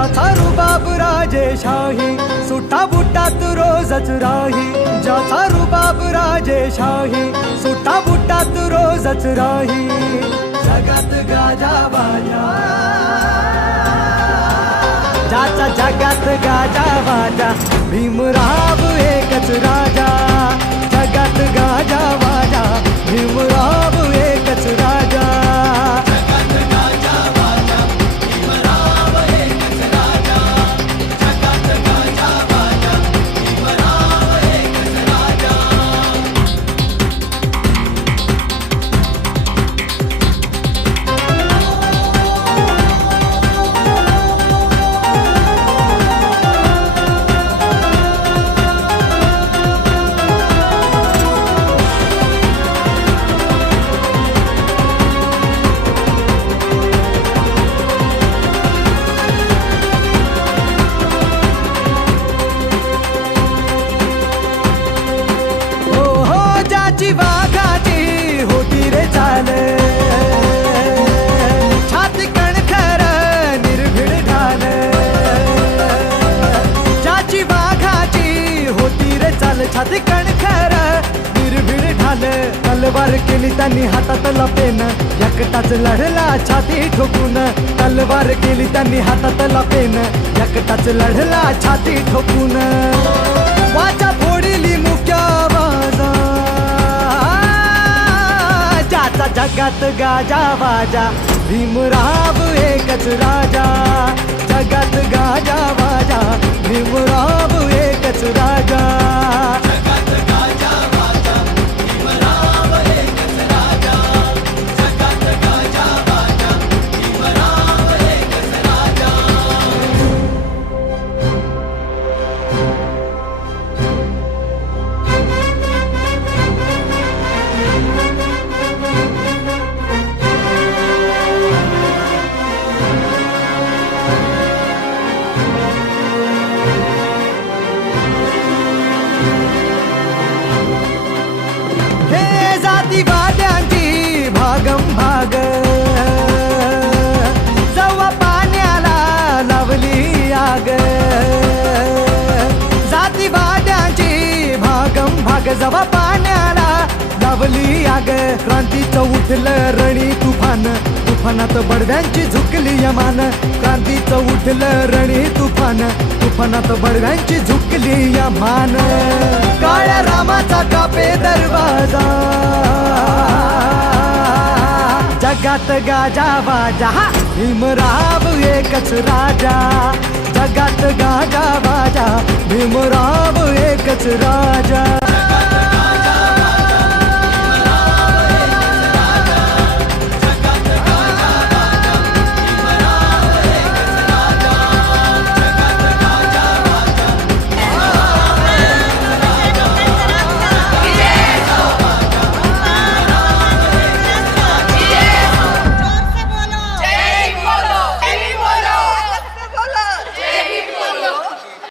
ज्याचा रुबाब राजेशाही सुटा बुटात रोजच राही ज्याचा रुबाब राजेशाही सुटा बुटात रोजच राही जगात गाजा बाजा ज्याचा जगात गाजा बाजा भीमराव एकच राजा जगात गाजा बाजा भीमराव एकच राजा जगात गाजा बाजा भीमराव एकच राजा जगात गाजा बाजा भीमराव एकच राजा वाघाची होती रे चाल छाती कणखर निर्भीड ढाल ज्याची वाघाची होती रे चाल छाती कणखर निर्भीड ढाल तलवार केली त्यांनी हातातला पेन एकटाच लढला छाती ठोकून तलवार केली त्यांनी हातातला पेन एकटाच लढला छाती ठोकून वाचा फोडली मुक्या बाजा ज्याचा जगात गाजा बाजा भीमराव एकच राजा जगात गाजा बाजा भीमराव एकच राजा जगात गाजा बाजा भीमराव एकच राजा जगात गाजा बाजा भीमराव एकच राजा हे जातीवाद्यांची भागम भाग जवा पाण्याला लावली आग जातीवाद्यांची भागम भाग जवा पाण्याला लावली आग क्रांतीचं उठलं रणी तुफान तुफानात बडव्यांची झुकली यमान क्रांतीचं उठलं रणी तुफान तुफानात बडव्यांची झुकली यमान काळ्या रामाचा कापे दरवाजा जगात गाजा बाजा भीमराव एकच राजा जगात गाजा बाजा भीमराव एकच राजा